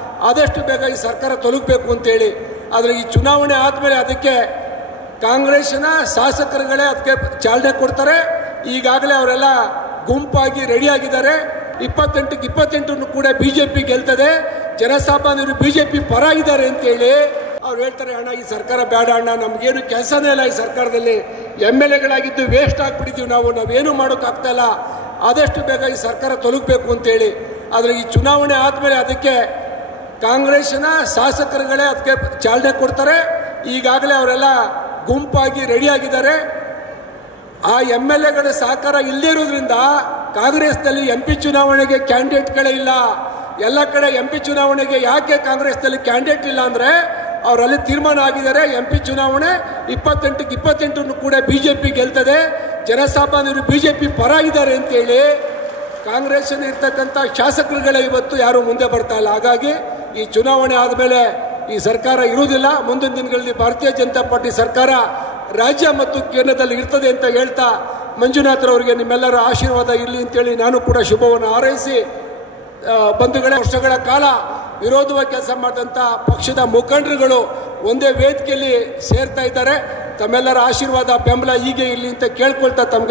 ಆದಷ್ಟು ಬೇಗ ಈ ಸರ್ಕಾರ ತೊಲಗಬೇಕು ಅಂತೇಳಿ. ಆದರೆ ಈ ಚುನಾವಣೆ ಆದಮೇಲೆ ಅದಕ್ಕೆ ಕಾಂಗ್ರೆಸ್ನ ಶಾಸಕರುಗಳೇ ಅದಕ್ಕೆ ಚಾಲನೆ ಕೊಡ್ತಾರೆ. ಈಗಾಗಲೇ ಅವರೆಲ್ಲ ಗುಂಪಾಗಿ ರೆಡಿಯಾಗಿದ್ದಾರೆ. 28ಕ್ಕೆ 28 ಕೂಡ ಬಿಜೆಪಿ ಗೆಲ್ತದೆ, ಜನಸಾಮಾನ್ಯರು ಬಿಜೆಪಿ ಪರ ಇದ್ದಾರೆ ಅಂತೇಳಿ ಅವ್ರು ಹೇಳ್ತಾರೆ. ಅಣ್ಣ ಈ ಸರ್ಕಾರ ಬೇಡ ಅಣ್ಣ, ನಮಗೇನು ಕೆಲಸನೇ ಇಲ್ಲ ಈ ಸರ್ಕಾರದಲ್ಲಿ, MLAಗಳಾಗಿದ್ದು ವೇಸ್ಟ್ ಆಗಿಬಿಟ್ಟಿದ್ದೀವಿ, ನಾವೇನು ಮಾಡೋಕ್ಕಾಗ್ತಾ ಇಲ್ಲ, ಆದಷ್ಟು ಬೇಗ ಈ ಸರ್ಕಾರ ತೊಲಗಬೇಕು ಅಂತೇಳಿ. ಆದರೆ ಈ ಚುನಾವಣೆ ಆದಮೇಲೆ ಅದಕ್ಕೆ ಕಾಂಗ್ರೆಸ್ನ ಶಾಸಕರುಗಳೇ ಅದಕ್ಕೆ ಚಾಲನೆ ಕೊಡ್ತಾರೆ. ಈಗಾಗಲೇ ಅವರೆಲ್ಲ ಗುಂಪಾಗಿ ರೆಡಿಯಾಗಿದ್ದಾರೆ. ಆ MLAಗಳ ಸಹಕಾರ ಇಲ್ಲದೇ ಇರೋದ್ರಿಂದ ಕಾಂಗ್ರೆಸ್ನಲ್ಲಿ MP ಚುನಾವಣೆಗೆ ಕ್ಯಾಂಡಿಡೇಟ್ಗಳೇ ಇಲ್ಲ. ಎಲ್ಲ ಕಡೆ MP ಚುನಾವಣೆಗೆ ಯಾಕೆ ಕಾಂಗ್ರೆಸ್ನಲ್ಲಿ ಕ್ಯಾಂಡಿಡೇಟ್ ಇಲ್ಲ ಅಂದರೆ ಅವರಲ್ಲಿ ತೀರ್ಮಾನ ಆಗಿದ್ದಾರೆ. MP ಚುನಾವಣೆ 28ಕ್ಕೆ 28 ಕೂಡ ಬಿಜೆಪಿ ಗೆಲ್ತದೆ, ಜನಸಾಮಾನ್ಯರು ಬಿಜೆಪಿ ಪರ ಇದ್ದಾರೆ ಅಂತೇಳಿ ಕಾಂಗ್ರೆಸ್ನ ಇರ್ತಕ್ಕಂಥ ಶಾಸಕರುಗಳೇ ಇವತ್ತು ಯಾರು ಮುಂದೆ ಬರ್ತಾ ಇಲ್ಲ. ಹಾಗಾಗಿ ಈ ಚುನಾವಣೆ ಆದಮೇಲೆ ಈ ಸರ್ಕಾರ ಇರುವುದಿಲ್ಲ. ಮುಂದಿನ ದಿನಗಳಲ್ಲಿ ಭಾರತೀಯ ಜನತಾ ಪಾರ್ಟಿ ಸರ್ಕಾರ ರಾಜ್ಯ ಮತ್ತು ಕೇಂದ್ರದಲ್ಲಿ ಇರ್ತದೆ ಅಂತ ಹೇಳ್ತಾ, ಮಂಜುನಾಥ್ರವರಿಗೆ ನಿಮ್ಮೆಲ್ಲರ ಆಶೀರ್ವಾದ ಇರಲಿ ಅಂತೇಳಿ ನಾನು ಕೂಡ ಶುಭವನ್ನು ಹಾರೈಸಿ, ಬಂಧುಗಳೇ, ವರ್ಷಗಳ ಕಾಲ ವಿರೋಧವಾಗಿ ಕೆಲಸ ಮಾಡಿದಂಥ ಪಕ್ಷದ ಮುಖಂಡರುಗಳು ಒಂದೇ ವೇದಿಕೆಯಲ್ಲಿ ಸೇರ್ತಾ ಇದ್ದಾರೆ. ತಮ್ಮೆಲ್ಲರ ಆಶೀರ್ವಾದ ಬೆಂಬಲ ಹೀಗೆ ಇರಲಿ ಅಂತ ಕೇಳ್ಕೊಳ್ತಾ ತಮಗೆ